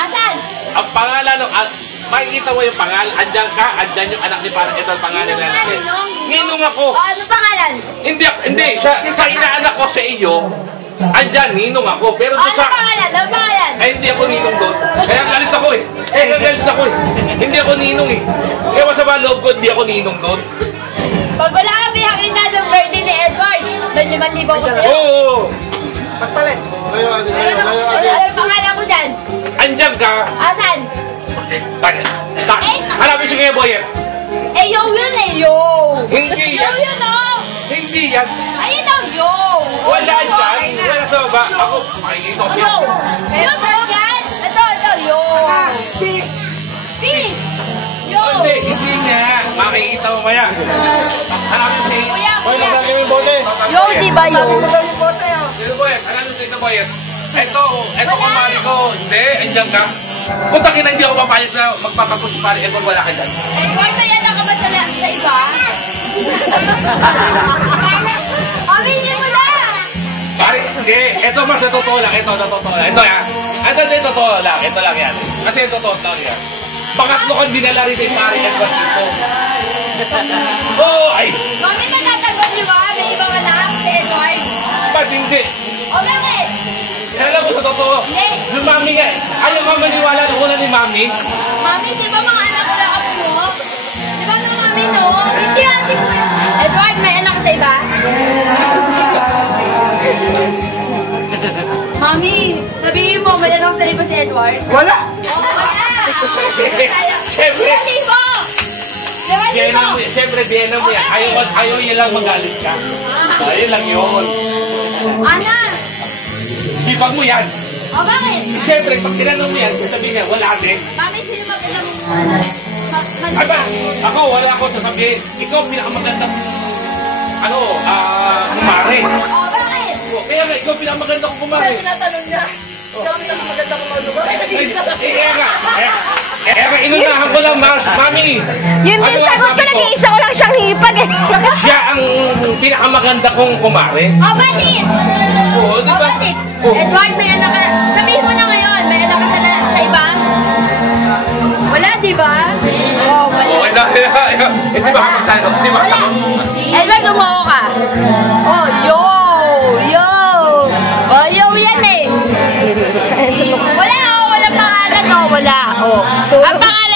Asan? Ang pangalan ng... makikita mo yung pangalan. Andyan ka, andyan yung anak ni parang ito ang pangalan na lalaki. Ninong ako. Ano pangalan? Hindi. Sa inaanak ko sa iyo, andyan, ninong ako. Pero Ano sa... pangalan? Ano pangalan? Ay, hindi ako ninong doon. Kaya galit ako eh. Hindi ako ninong eh. Kaya masama loob ko, hindi ako ninong doon. Pag wala kang pinakita ng birthday ni Edward, may 5,000 ako sa'yo. Oo. Magpalit. Ano pangalan mo dyan? Andyan ka. Asan? Hanapin si Kuya Boyet. Yo yun yo! Hindi Yo yan. yun Hindi yan. Ayun ang yo! Wala dyan. Wala sa baba. Ako, makikita ko siya. Yo! Yo ba yan? Ito, yo! Peace. Peace! Yo! Hindi nga. Makikita mo maya. Hanapin si... Kuya! Yung bote. Yo, di ba yo? Sino Boyet? Hanapin si Boyet. Ito kumari ko. Hindi, andyan ka. Punta kita, hindi ako papayag na magpapagpos si pari. Ewan, wala ka dyan. Edward, may anak ka ba sa iba? Aminin mo na! Pari, hindi. Ito mas na totoo lang. Ito yan. Ito totoo lang. Ito lang yan. Kasi totoo lang yan. Pangatlo kong dinala rin yung pari Edward dito. Oo, ay. Mami, matatagot niyo ba? May ibang anak si Edward? Ba't hindi? O bakit? Alam mo sa totoo. Yung mami nga. Ayaw ka maniwala na una ni mami. Mami, di ba mga anak ko lang ako mo? Di ba no, mami, no? Hindi ate ko. Edward, may anak ka sa iba? Mami, sabihin mo, may anak sa iba si Edward? Wala. Oo, wala. Siyempre. Hindi mo! Siyempre, biyenan mo yan. Ayaw niya lang magalit ka. Ayun lang yun. Ana! Sipag mo yan. O bakit? Siyempre, pag tinanong mo yan, sabihin niya, wala din. Mami, sino mag-alam mo? Ay ba, ako, wala ako sasabihin. Ikaw, pinakamagandang, kumare. O bakit? Kaya nga, ikaw pinakamagandang kumare. Tinatanong niya. Ikaw ang maganda ko mag-uwa. Kaya nga, inunahan ko lang, mami. Yun din sagot ko, nag-iisa ko lang siyang hipag eh. Siya ang pinakamaganda kong kumare. O bakit? Oo, di O ba? bakit? Edward, may anak ka. Sabihin mo na ngayon, may anak ka sa iba? Wala, di ba? Oo, wala. Oo, hindi ba kapagsahin ako? Hindi ba kapagsahin? Edward, umuho ka. Oh, yo! Oh, yo yan eh. Wala, walang pangalan, wala. Ang pangalan